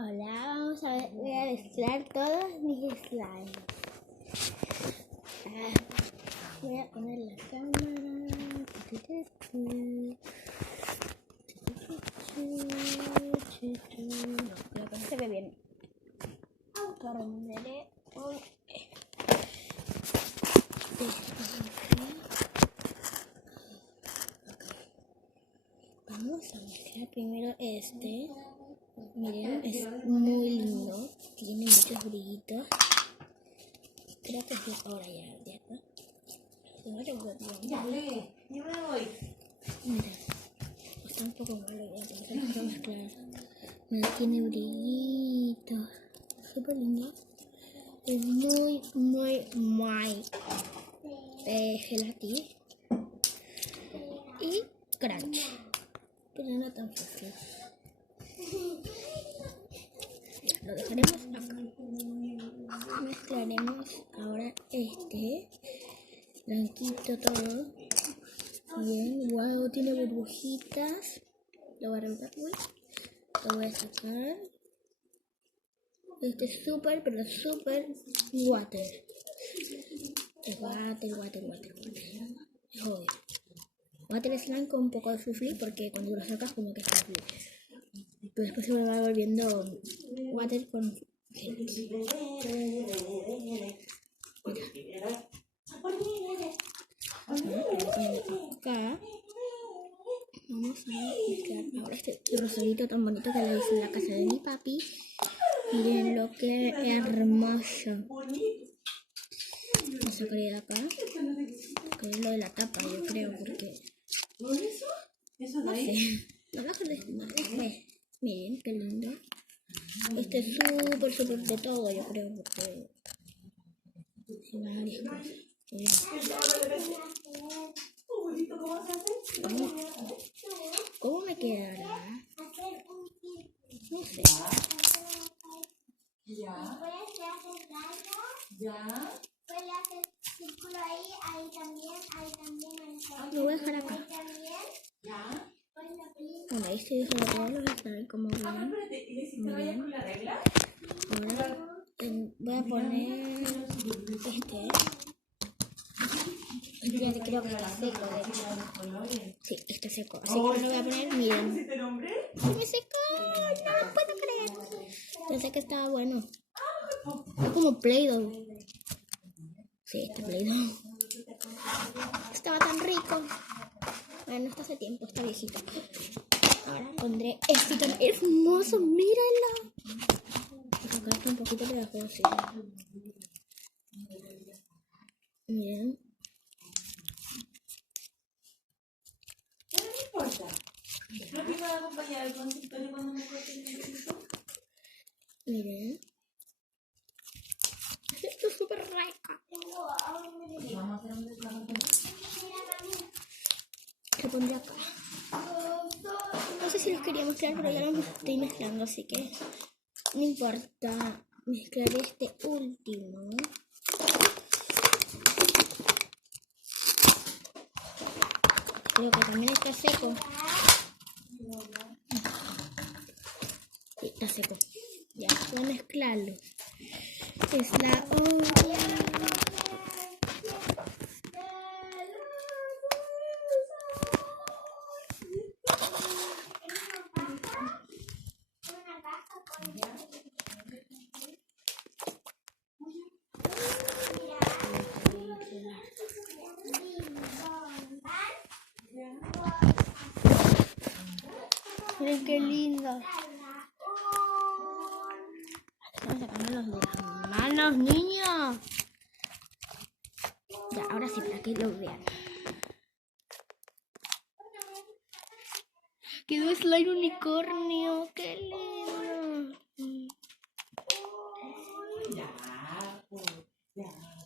Hola, vamos a ver, voy a mezclar todos mis slimes. Voy a poner la cámara. No, creo que no se ve bien. Prenderé hoy. Vamos a mezclar primero este. Miren, es muy lindo. Tiene muchos brillitos. Creo que es ahora ya está. Dale, yo me voy. Mira, está un poco malo ya, tenemos que mezclar. Mira, tiene brillitos. Súper lindo. Es muy gelatina y crunch, pero no tan fácil. Ya, lo dejaremos acá. Mezclaremos ahora este blanquito todo. Bien, wow, tiene burbujitas. Lo voy a reventar, lo voy a sacar. Este es súper, pero súper water. Es water. Es obvio. Water slime con un poco de fluffy porque cuando lo sacas como que es fluffy. Pero después se va volviendo water con gel. Mira. Acá vamos a mezclar ahora este rosadito tan bonito que le hice en la casa de mi papi. Miren lo que hermoso. Lo sacaré de acá. Que es lo de la tapa, yo creo, porque no sé. No lo después. Miren qué lindo. Este es súper de todo, yo creo, porque varias cosas. ¿Cómo me quedará? No sé. Ya. Puede hacer círculo ahí también. Lo voy a dejar acá. Ya. Bueno, ahí se deja todos los slime como ven. Miren. Ahora voy a poner este. Este creo que está seco, de hecho. Sí, está seco. Así que no lo voy a poner, miren. ¡Se me secó! No lo puedo creer. Pensé que estaba bueno. Es como Play-Doh. Sí, este Play-Doh. Estaba tan rico. Bueno, esto hace tiempo, está viejito. Ahora pondré este tan hermoso, mírenlo. Acá está un poquito de abajo así. Miren. No importa. ¿No te iba a acompañar al consultorio cuando me corte el cabello? Miren. Esto es súper rico. Vamos a hacer un desplazamiento. Lo pondré acá. No sé si los quería mezclar, pero ya los estoy mezclando, así que no importa. Mezclaré este último. Creo que también está seco. Sí, está seco. Ya, voy a mezclarlo. Es la otra. Miren qué lindo. Estamos sacándolos de las manos, niños. Ya, ahora sí, para que lo vean. Quedó slime unicornio. Qué lindo.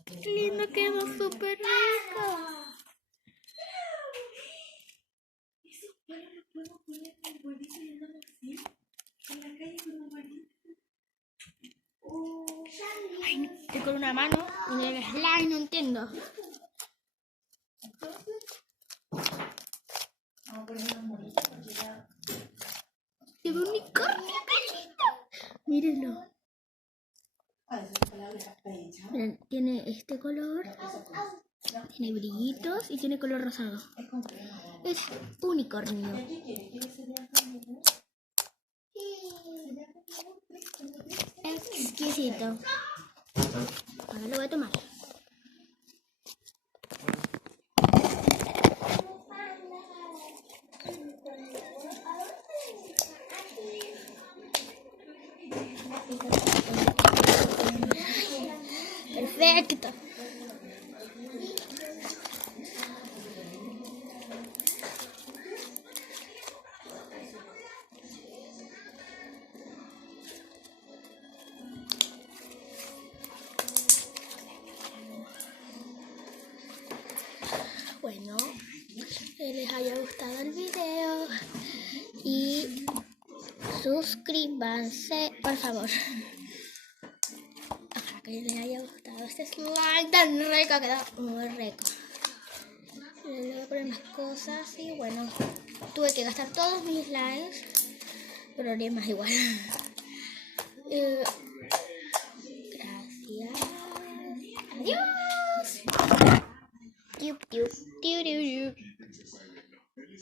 Qué lindo, quedó súper rico. ¿Esos perros los puedo poner en el huevito y andar así? ¿En la calle con un huevito? Ay, estoy con una mano y en el slime no entiendo. Vamos a poner una morita porque ya... Quedó un unicornio, qué lindo. Mírenlo. Ah, esa palabra es bella. Miren, tiene este color, tiene brillitos y tiene color rosado. Es con crema. Es unicornio. ¿Qué quiere? ¿Quiere cereal con yogur? Exquisito. Ahora lo voy a tomar. Perfecto. Bueno, que les haya gustado el video y suscríbanse, por favor. Ojalá que les haya gustado este slime tan rico, quedó muy rico. Le voy a poner más cosas y bueno, tuve que gastar todos mis slimes, pero haría más igual. Gracias.